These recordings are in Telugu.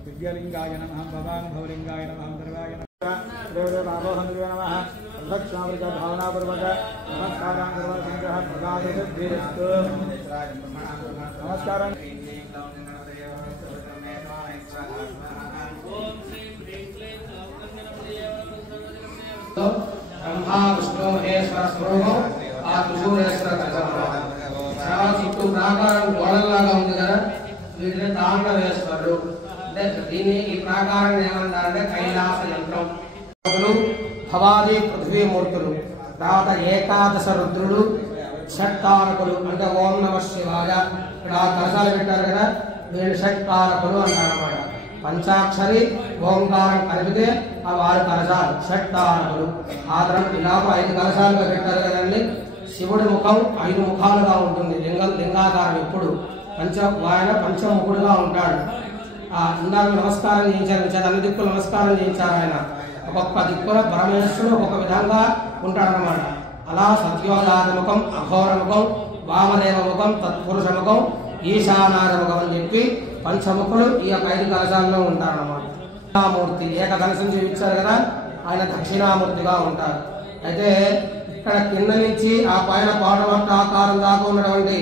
दिव्यलिंगाय नमः भवान् भवलिंगाय नमः सर्वाय नमः देवदेवाभवहनुवे नमः लक्ष्मावृत भावनापूर्वक नमस्कारां सर्वसंग्रह प्रदादितद्भिरस्तु नमस्कारां ब्रह्मा विष्णु महेश्वर स्वरूपं आ त्रिशूलेश्वर కథ చుట్టూ ప్రాకారం గోడల్లాగా ఉంది కదా వీటిని తాండవేశ్వరుడు అంటే దీన్ని ఈ ప్రాకారం ఏమంటారంటే కైలాస యంత్రం భవాది పృథ్వీ మూర్తులు తర్వాత ఏకాదశ రుద్రులు షట్కారకులు అంటే ఓం నమ శివాయ ఇక్కడ కలశాలు పెట్టారు కదా వీళ్ళు షట్కారకులు అంటారన్నమాట పంచాక్షరి ఓంకారం కలిపితే ఆ వారి కలశాలు షట్కారకులు ఆ తర్వాత ఇలాగ 5 కలశాలుగా పెట్టారు కదండి శివుడి ముఖం 5 ముఖాలుగా ఉంటుంది లింగాకారం ఎప్పుడు ఆయన పంచముఖుడుగా ఉంటాడు ఇందాక నమస్కారం చేయించారు అన్ని దిక్కులు నమస్కారం చేయించారు ఆయన ఒక్కొక్క దిక్కుల పరమేశ్వరుడు ఒక్కొక్క విధంగా ఉంటాడనమాట అలా సత్యోజాత ముఖం అఘోర ముఖం వామదేవ ముఖం తత్పురుష ముఖం ఈశానాద ముఖం అని చెప్పి పంచముఖులు ఈ యొక్క 5 కలశాల్లో ఉంటారన్నమాట దక్షిణామూర్తి ఏకకలశం చూపించారు కదా ఆయన దక్షిణామూర్తిగా ఉంటారు అయితే ఇక్కడ కింద నుంచి ఆ పైన పాటవంట ఆకారం దాకా ఉన్నటువంటి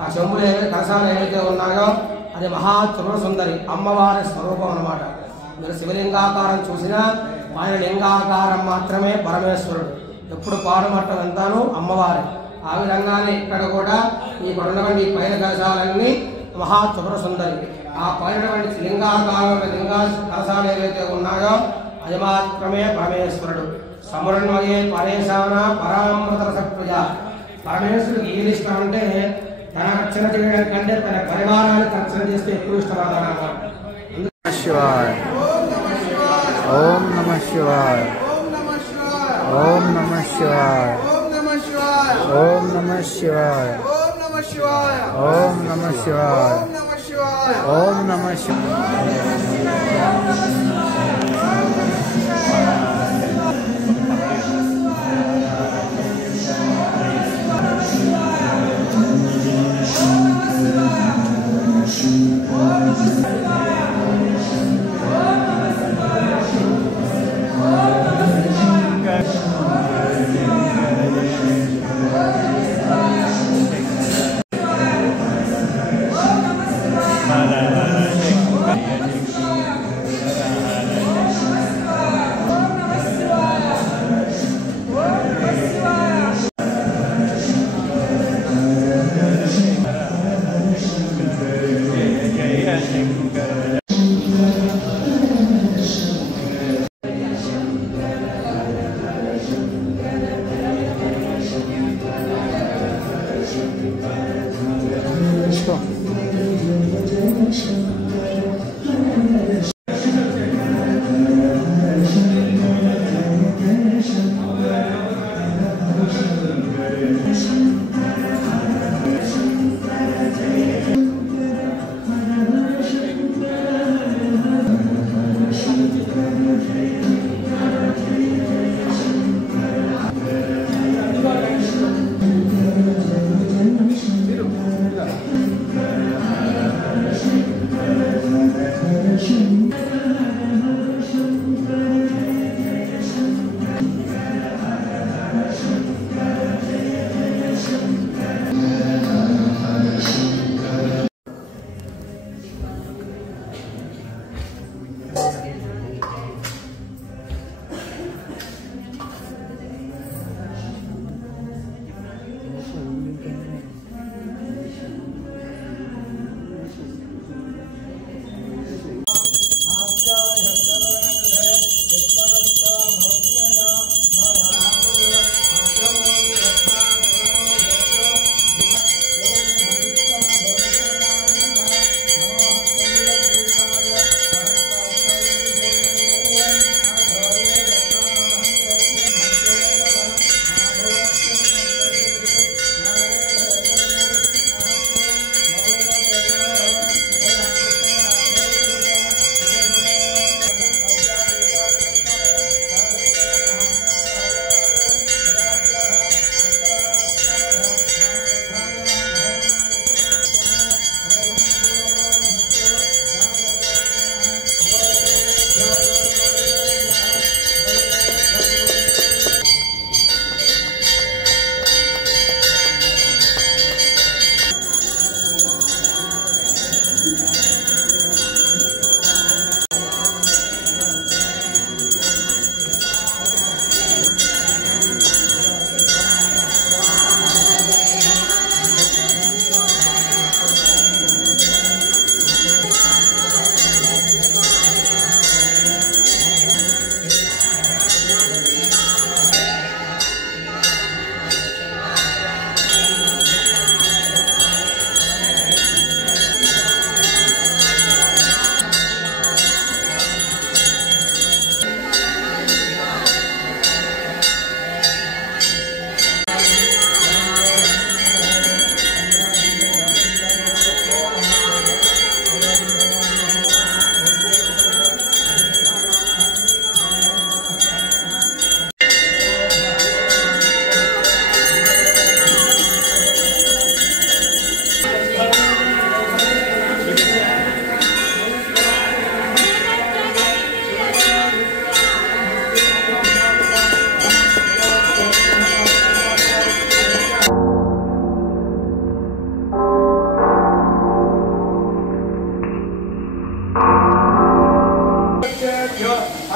ఆ చెంబులు ఏవైతే కలశాలు ఏవైతే ఉన్నాయో అది మహా త్రిపుర సుందరి అమ్మవారి స్వరూపం అన్నమాట మీరు శివలింగాకారం చూసినా ఆయన లింగాకారం మాత్రమే పరమేశ్వరుడు ఎప్పుడు పాడమట్టం అంతాను అమ్మవారి ఆ విధంగానే ఇక్కడ కూడా ఈ ఉన్నటువంటి పైన కలశాలన్నీ మహా త్రిపుర సుందరి ఆ పైనటువంటి లింగాకారం కలశాలు ఏవైతే ఉన్నాయో అది మాత్రమే పరమేశ్వరుడు సమన్వయే పరేశాన పరామృత సప్రజ పరమేశ్వరుడికి ఏది ఇష్టం అంటే తన రక్షణ చేయడం కంటే తన పరివారాన్ని రక్షణ చేస్తే ఎక్కువ ఇష్టపడతాడు శివాయ ఓం నమ శివాయ ఓం నమ శివాయ ఓం నమ శివాయ ఓం నమ శివాయ ఓం నమ శివాయ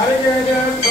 హరి జయ జయ